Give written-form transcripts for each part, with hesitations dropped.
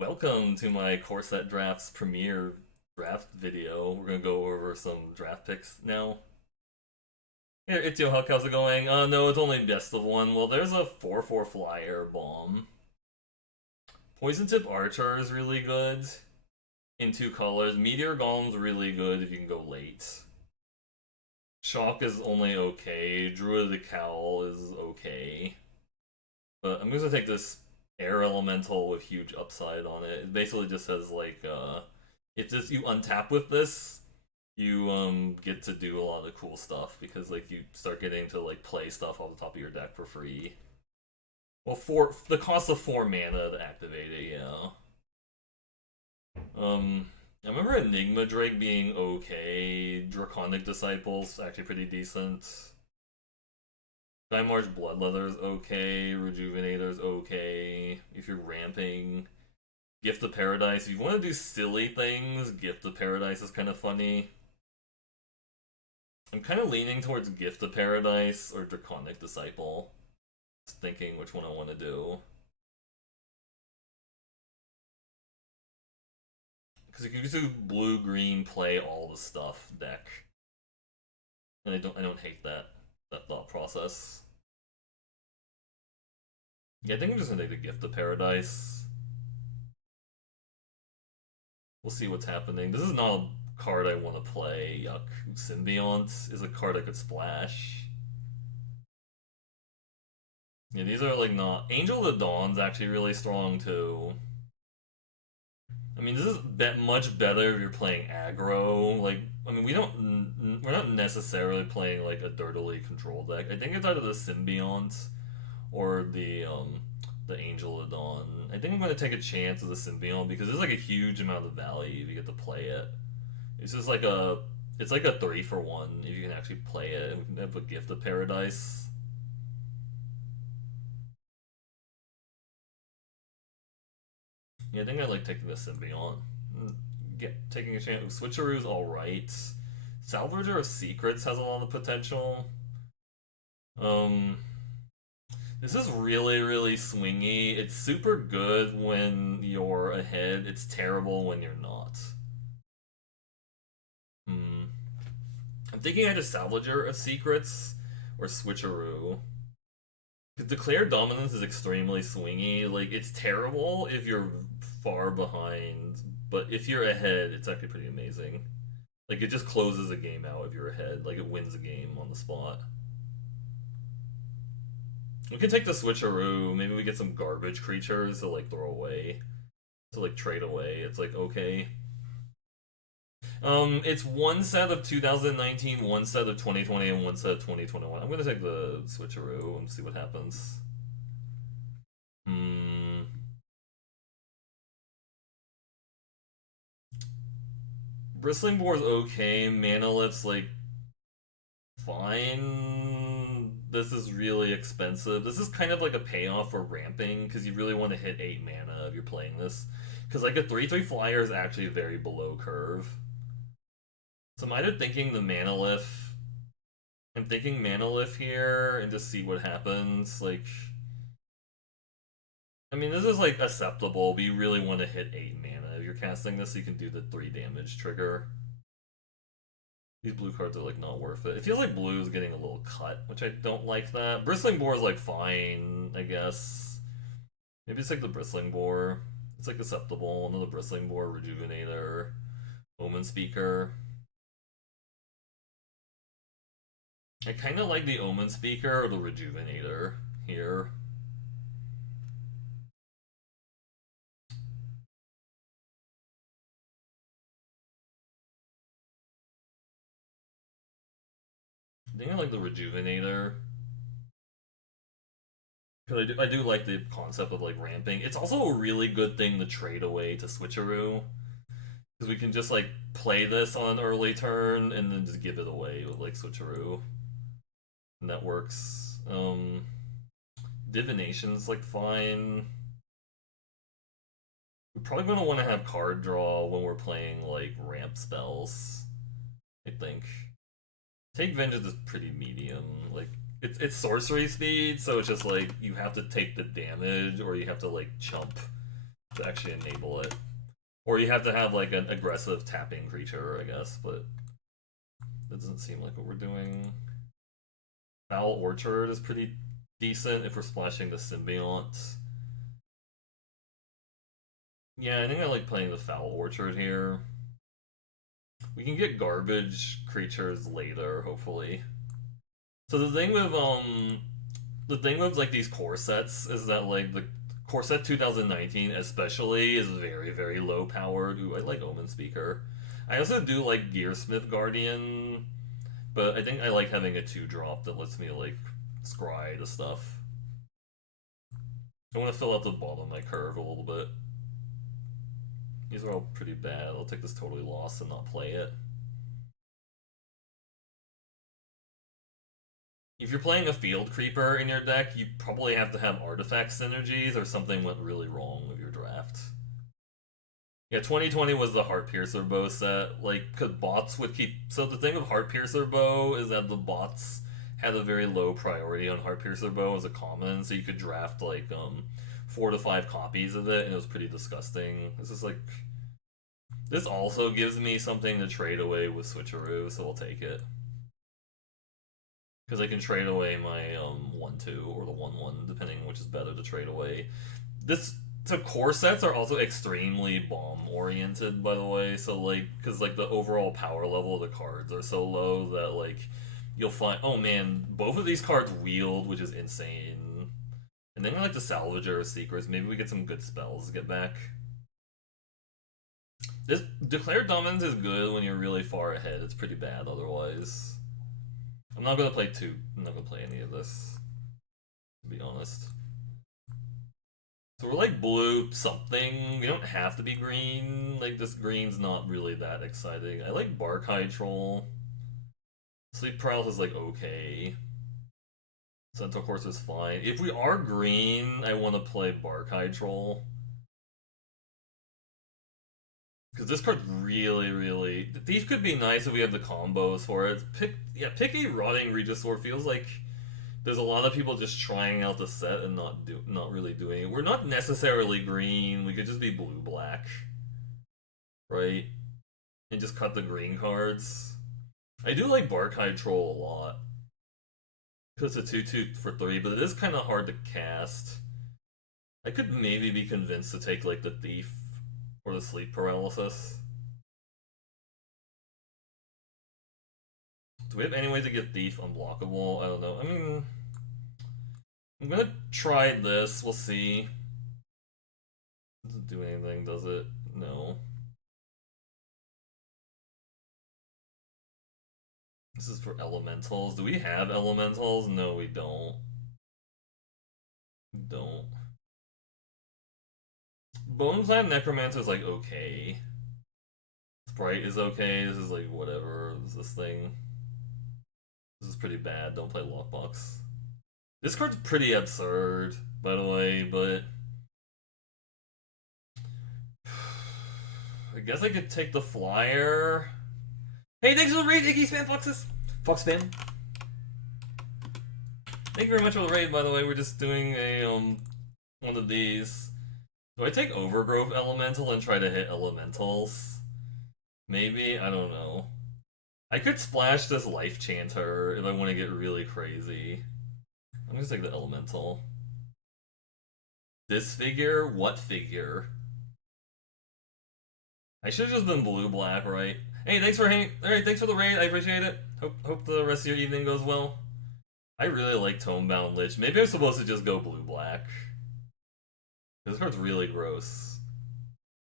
Welcome to my Core Set Drafts premiere draft video. We're gonna go over some draft picks now. Hey, it's yo, Huck, how's it going? No, it's only best of one. Well, there's a 4/4 flyer bomb. Poison Tip Archer is really good in two colors. Meteor Golem's really good if you can go late. Shock is only okay. Druid of the Cowl is okay. But I'm gonna take this Air Elemental with huge upside on it. It basically just says like if this you untap with this, you get to do a lot of cool stuff because like you start getting to like play stuff off the top of your deck for free. Well, for the cost of 4 mana to activate it, yeah. I remember Enigma Drake being okay. Draconic Disciples actually pretty decent. Dimarch Bloodleather's okay. Rejuvenator's okay. If you're ramping, Gift of Paradise. If you want to do silly things, Gift of Paradise is kind of funny. I'm kind of leaning towards Gift of Paradise or Draconic Disciple. Just thinking which one I want to do. Because you can just do blue, green, play all the stuff deck. And I don't hate that thought process. Yeah, I think I'm just gonna take the Gift of Paradise. We'll see what's happening. This is not a card I want to play. Yuck. Symbiont is a card I could splash. Yeah, these are like not. Angel of the Dawn's actually really strong too. I mean, this is much better if you're playing aggro. Like, I mean, we're not necessarily playing like a dirtily controlled deck. I think it's either the Symbiont or the Angel of Dawn. I think I'm gonna take a chance with the Symbiont because there's like a huge amount of value if you get to play it. It's just like it's like a 3-for-1 if you can actually play it. We can have a Gift of Paradise. Yeah, I think I like taking the Symbiont. Taking a chance. Switcheroo's alright. Salvager of Secrets has a lot of potential. Um, this is really, really swingy. It's super good when you're ahead. It's terrible when you're not. Hmm. I'm thinking either Salvager of Secrets or Switcheroo. Declared Dominance is extremely swingy. Like, it's terrible if you're far behind, but if you're ahead, it's actually pretty amazing. Like, it just closes a game out if you're ahead. Like, it wins a game on the spot. We can take the Switcheroo. Maybe we get some garbage creatures to, like, throw away. To, like, trade away. It's like, okay. It's one set of 2019, one set of 2020, and one set of 2021. I'm gonna take the Switcheroo and see what happens. Hmm. Bristling Boar's okay. Manolith's like fine. This is really expensive. This is kind of like a payoff for ramping because you really want to hit 8 mana if you're playing this. Because like a 3/3 flyer is actually very below curve. So I'm either thinking the Manolith. I'm thinking Manolith here and just see what happens. Like, I mean, this is like acceptable, but you really want to hit 8 mana. If you're casting this, you can do the 3 damage trigger. These blue cards are like not worth it. It feels like blue is getting a little cut, which I don't like that. Bristling Boar is like fine, I guess. Maybe it's like the Bristling Boar. It's like acceptable. Another Bristling Boar, Rejuvenator, Omen Speaker. I kind of like the Omen Speaker or the Rejuvenator here. I think I like the Rejuvenator. Because I do like the concept of like ramping. It's also a really good thing to trade away to Switcheroo. Because we can just like play this on an early turn and then just give it away with like Switcheroo. And that works. Divination's like fine. We're probably gonna want to have card draw when we're playing like ramp spells. I think. Take Vengeance is pretty medium. Like it's sorcery speed, so it's just like you have to take the damage or you have to like chump to actually enable it. Or you have to have like an aggressive tapping creature, I guess, but that doesn't seem like what we're doing. Foul Orchard is pretty decent if we're splashing the Symbiont. Yeah, I think I like playing the Foul Orchard here. We can get garbage creatures later, hopefully. So the thing with like these core sets is that like the core set 2019 especially is very very low powered. Ooh, I like Omen Speaker. I also do like Gearsmith Guardian, but I think I like having a 2-drop that lets me like scry the stuff. I want to fill out the bottom of my curve a little bit. These are all pretty bad. I'll take this totally lost and not play it. If you're playing a field creeper in your deck, you probably have to have artifact synergies or something went really wrong with your draft. Yeah, 2020 was the Heartpiercer bow set. Like, cause bots would keep. So the thing with Heartpiercer bow is that the bots had a very low priority on Heartpiercer bow as a common, so you could draft like 4 to 5 copies of it, and it was pretty disgusting. This is like. This also gives me something to trade away with Switcheroo, so I'll take it. Because I can trade away my 1/2 or the 1/1, depending which is better to trade away. This so core sets are also extremely bomb oriented, by the way. So like, because like the overall power level of the cards are so low that like you'll find, oh man, both of these cards wield, which is insane. And then I like the Salvager of Secrets. Maybe we get some good spells to get back. This Declared Dominance is good when you're really far ahead. It's pretty bad otherwise. I'm not gonna play two. I'm not gonna play any of this, to be honest. So we're like blue something. We don't have to be green. Like this green's not really that exciting. I like Bark Troll. Sleep Paralysis is like okay. Centaur Course is fine. If we are green, I want to play Bark Troll. Because this card really, really... Thief could be nice if we have the combos for it. Pick a Rotting Regisaur feels like there's a lot of people just trying out the set and not really doing it. We're not necessarily green. We could just be blue-black. Right? And just cut the green cards. I do like Barkhide Troll a lot. Because it's a 2/2 for 3, but it is kind of hard to cast. I could maybe be convinced to take like the Thief or the Sleep Paralysis. Do we have any way to get Thief unblockable? I don't know. I mean, I'm gonna try this. We'll see. Doesn't do anything, does it? No. This is for elementals. Do we have elementals? No, we don't. We don't. Bone Clan Necromancer is like okay. Sprite is okay. This is like whatever. This thing. This is pretty bad. Don't play Lockbox. This card's pretty absurd, by the way, but I guess I could take the flyer. Hey, thanks for the raid, Iggy Spam Foxes! Fox Spam. Thank you very much for the raid, by the way. We're just doing a, one of these. Do I take Overgrowth Elemental and try to hit Elementals? Maybe? I don't know. I could splash this Life Chanter if I want to get really crazy. I'm gonna take the Elemental. This figure? What figure? I should have just been blue-black, right? Hey, thanks for hanging. Alright, thanks for the raid. I appreciate it. Hope the rest of your evening goes well. I really like Tomebound Lich. Maybe I'm supposed to just go blue-black. This card's really gross.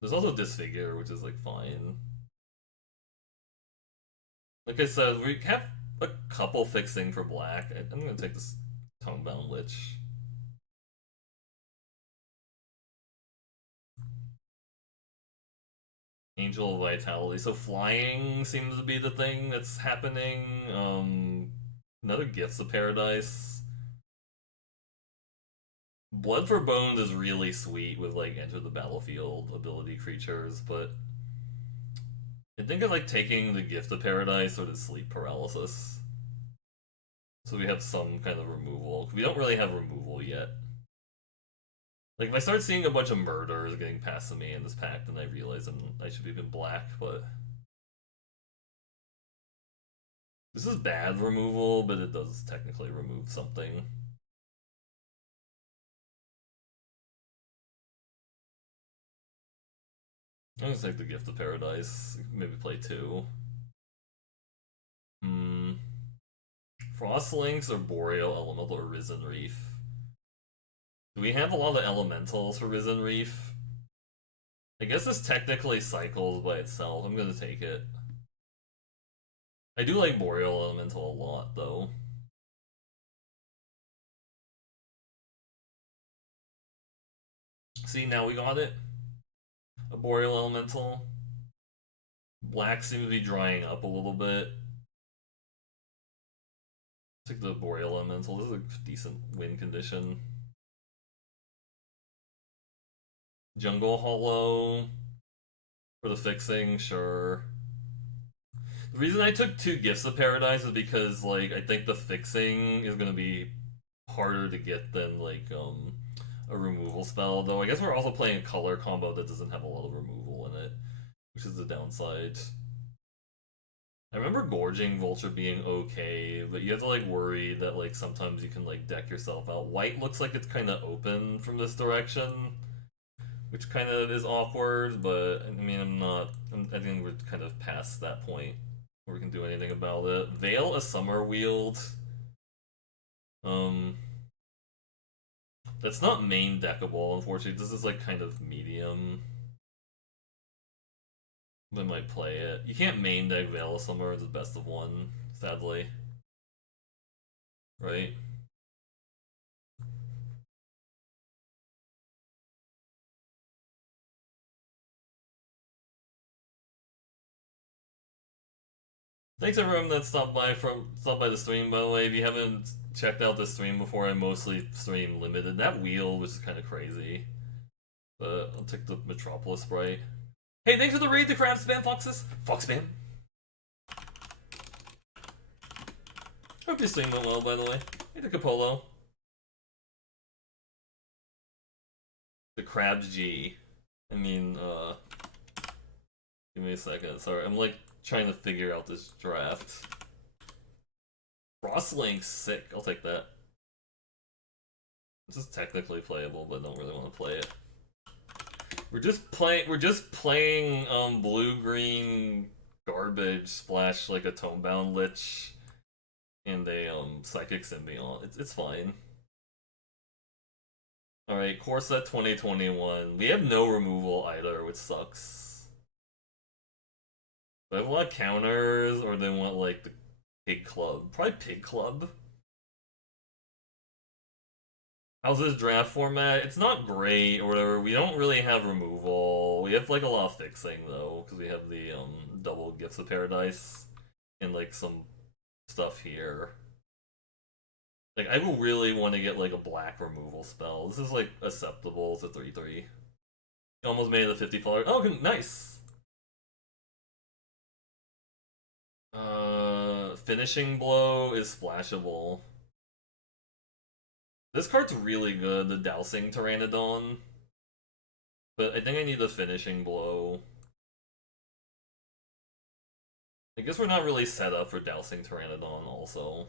There's also Disfigure, which is like fine. Like I said, we have a couple fixing for black. I'm gonna take this Tomebound Lich. Angel of Vitality. So flying seems to be the thing that's happening. Another Gifts of Paradise. Blood for Bones is really sweet with like Enter the Battlefield ability creatures, but I think I like taking the Gift of Paradise or the Sleep Paralysis. So we have some kind of removal. We don't really have removal yet. Like, if I start seeing a bunch of murders getting past me in this pack, then I realize I should be in black, but... This is bad removal, but it does technically remove something. I'm gonna take the Gift of Paradise. Maybe play 2. Hmm. Frostlinks or Boreal Elemental or Risen Reef? Do we have a lot of elementals for Risen Reef? I guess this technically cycles by itself. I'm gonna take it. I do like Boreal Elemental a lot, though. See, now we got it. A Boreal Elemental. Black seems to be drying up a little bit. Take the Boreal Elemental. This is a decent win condition. Jungle Hollow for the fixing, sure. The reason I took 2 Gifts of Paradise is because, like, I think the fixing is gonna be harder to get than, like, a removal spell. Though I guess we're also playing a color combo that doesn't have a lot of removal in it, which is the downside. I remember Gorging Vulture being okay, but you have to, like, worry that, like, sometimes you can, like, deck yourself out. White looks like it's kind of open from this direction, which kind of is awkward, but, I mean, I think we're kind of past that point where we can do anything about it. Veil a Summer Wield. That's not main deckable, unfortunately. This is, like, kind of medium. I might play it. You can't main deck Veil of Summer as a best of 1, sadly. Right? Thanks everyone that stopped by the stream. By the way, if you haven't checked out the stream before, I mostly stream limited. That wheel was kind of crazy. But I'll take the Metropolis Sprite. Hey, thanks for the raid, the crab spam foxes. Fox spam. Hope your stream went well, by the way. Hey, the Capolo. The Crabs G. I mean, give me a second. Sorry, I'm like trying to figure out this draft. Frostlink's sick. I'll take that. This is technically playable, but don't really want to play it. We're just playing blue-green garbage splash like a Tomebound Lich and a Psychic Symbiont. It's fine. Alright, core set 2021. We have no removal either, which sucks. Do I have a lot of counters, or they want like the Pig Club? Probably Pig Club. How's this draft format? It's not great or whatever. We don't really have removal. We have like a lot of fixing though, because we have the double Gifts of Paradise and like some stuff here. Like I will really want to get like a black removal spell. This is like acceptable. It's a 3/3. Almost made it a $50. Oh, nice. Finishing Blow is splashable. This card's really good, the Dousing Pteranodon. But I think I need the Finishing Blow. I guess we're not really set up for Dousing Pteranodon also.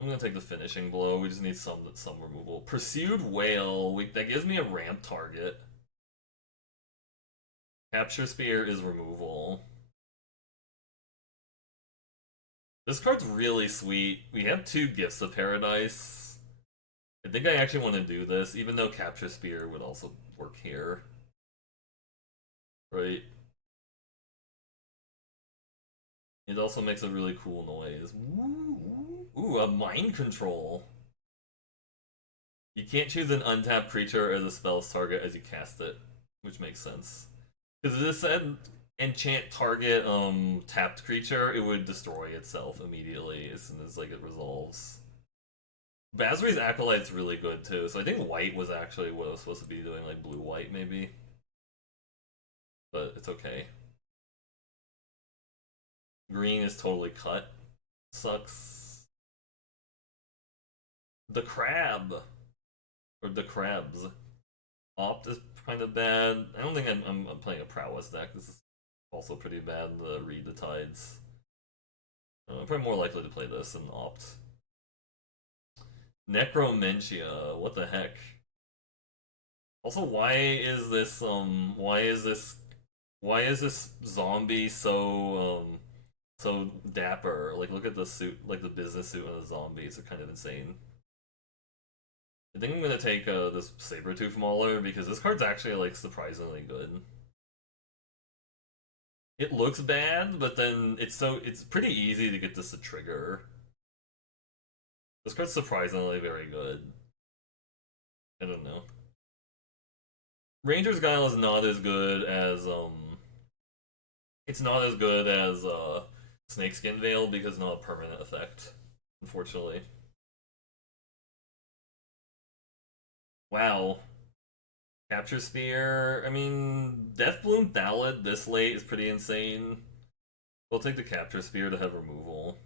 I'm gonna take the Finishing Blow, we just need some removal. Pursued Whale, that gives me a ramp target. Capture Spear is removal. This card's really sweet. We have 2 Gifts of Paradise. I think I actually want to do this, even though Capture Spear would also work here. Right? It also makes a really cool noise. Ooh, a Mind Control. You can't choose an untapped creature as a spell's target as you cast it, which makes sense. Because if this said enchant target tapped creature, it would destroy itself immediately as soon as like it resolves. Basri's Acolyte's really good too, so I think white was actually what I was supposed to be doing, like blue-white maybe. But it's okay. Green is totally cut. Sucks. The crab or the crabs. Opt is kind of bad. I don't think I'm playing a prowess deck. This is also pretty bad. The read the tides. I'm probably more likely to play this than opt. Necromentia. What the heck? Also, why is this zombie so dapper? Like, look at the suit, like the business suit on the zombies are kind of insane. I think I'm gonna take this Sabertooth Mauler because this card's actually like surprisingly good. It looks bad, but then it's pretty easy to get this to trigger. This card's surprisingly very good. I don't know. Ranger's Guile is not as good as it's not as good as Snakeskin Veil because not a permanent effect, unfortunately. Wow. Capture Spear. I mean, Deathbloom Ballad this late is pretty insane. We'll take the Capture Spear to have removal.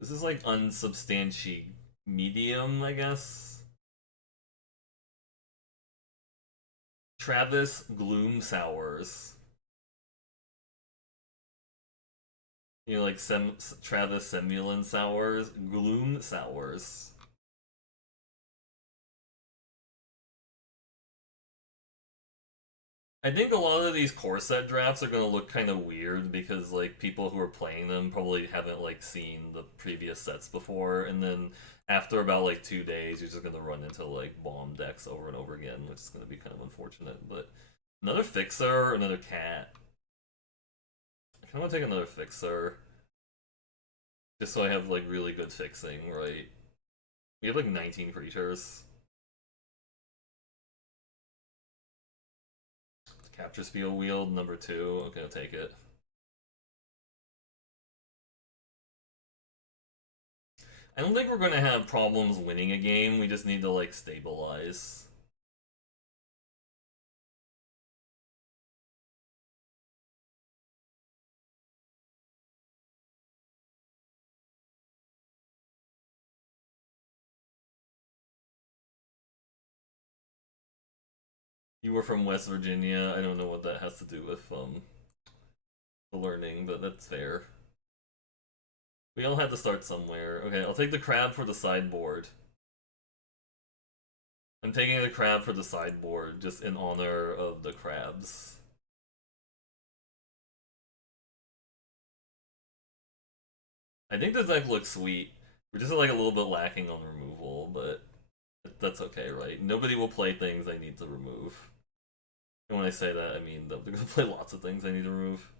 This is like unsubstantiated medium, I guess. Travis Gloom Sours. You know, like Travis Semulin Sours, Gloom Sours. I think a lot of these core set drafts are gonna look kind of weird because like people who are playing them probably haven't like seen the previous sets before, and then after about like 2 days, you're just gonna run into like bomb decks over and over again, which is gonna be kind of unfortunate. But another fixer, another cat. I kind of want to take another fixer, just so I have like really good fixing, right? We have like 19 creatures. Capture Spiel Wield, number 2. Okay, I'll take it. I don't think we're going to have problems winning a game. We just need to, like, stabilize. You were from West Virginia. I don't know what that has to do with, the learning, but that's fair. We all had to start somewhere. Okay, I'll take the crab for the sideboard. I'm taking the crab for the sideboard, just in honor of the crabs. I think this deck looks sweet. We're just like a little bit lacking on removal, but that's okay, right? Nobody will play things I need to remove. And when I say that, I mean they're gonna play lots of things I need to remove.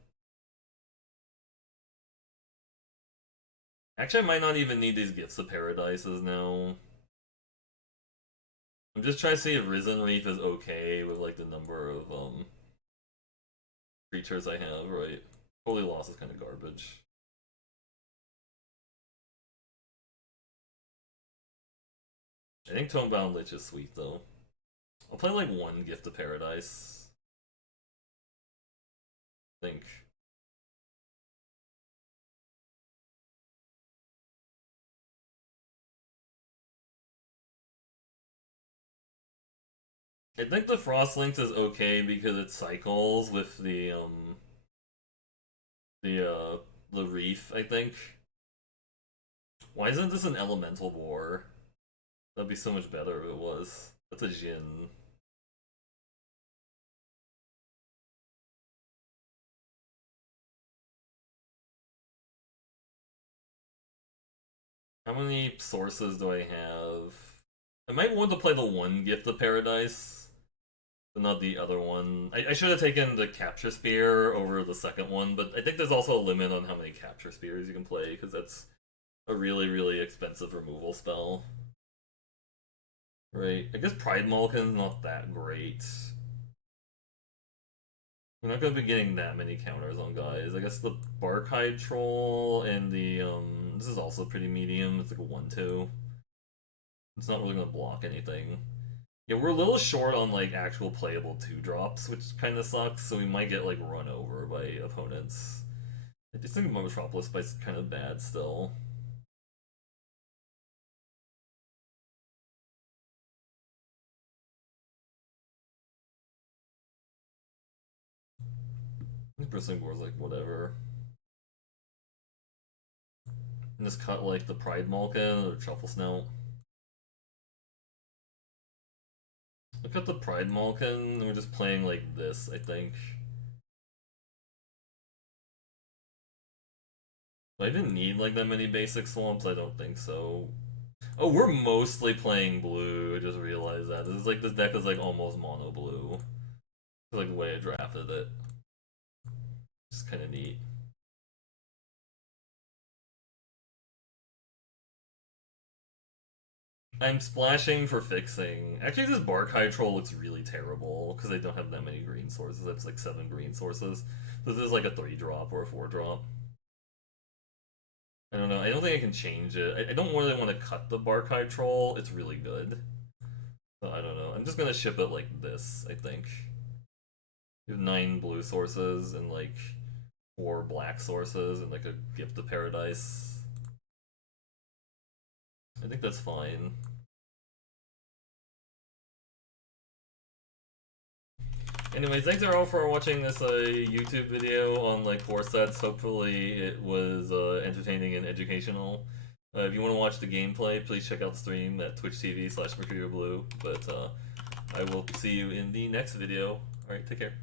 Actually, I might not even need these Gifts of Paradises now. I'm just trying to see if Risen Reef is okay with like the number of creatures I have, right? Holy Loss is kind of garbage. I think Tonebound Lich is sweet though. I'll play like one Gift of Paradise. I think. I think the Frostlinks is okay because it cycles with the reef, I think. Why isn't this an elemental war? That'd be so much better if it was. That's a Jin. How many sources do I have? I might want to play the one Gift of Paradise, but not the other one. I should have taken the Capture Spear over the second one, but I think there's also a limit on how many Capture Spears you can play, because that's a really, really expensive removal spell. Right, I guess Pride Malkin's not that great. We're not gonna be getting that many counters on guys. I guess the Barkhide Troll and the, this is also pretty medium. It's like a 1-2. It's not really gonna block anything. Yeah, we're a little short on, like, actual playable 2-drops, which kind of sucks, so we might get, like, run over by opponents. I just think Metropolis Spice is kind of bad still. Bristling Boar's like whatever. And just cut like the Pride Malkin or Truffle Snout. Look at the Pride Malkin, we're just playing like this, I think. Do I even need like that many basic swamps? I don't think so. Oh, we're mostly playing blue, I just realized that. This deck is like almost mono blue. It's like the way I drafted it. It's kinda neat. I'm splashing for fixing. Actually, this Bark Hydro looks really terrible because they don't have that many green sources. That's like 7 green sources. So this is like a 3-drop or a 4-drop. I don't know. I don't think I can change it. I don't really want to cut the Bark Hydro. It's really good. So I don't know. I'm just gonna ship it like this, I think. You have 9 blue sources and like 4 black sources and like a Gift of Paradise. I think that's fine. Anyways, thanks everyone for watching this YouTube video on like 4 sets. Hopefully it was entertaining and educational. If you want to watch the gameplay, please check out the stream at twitch.tv/MercurioBlue. But I will see you in the next video. Alright, take care.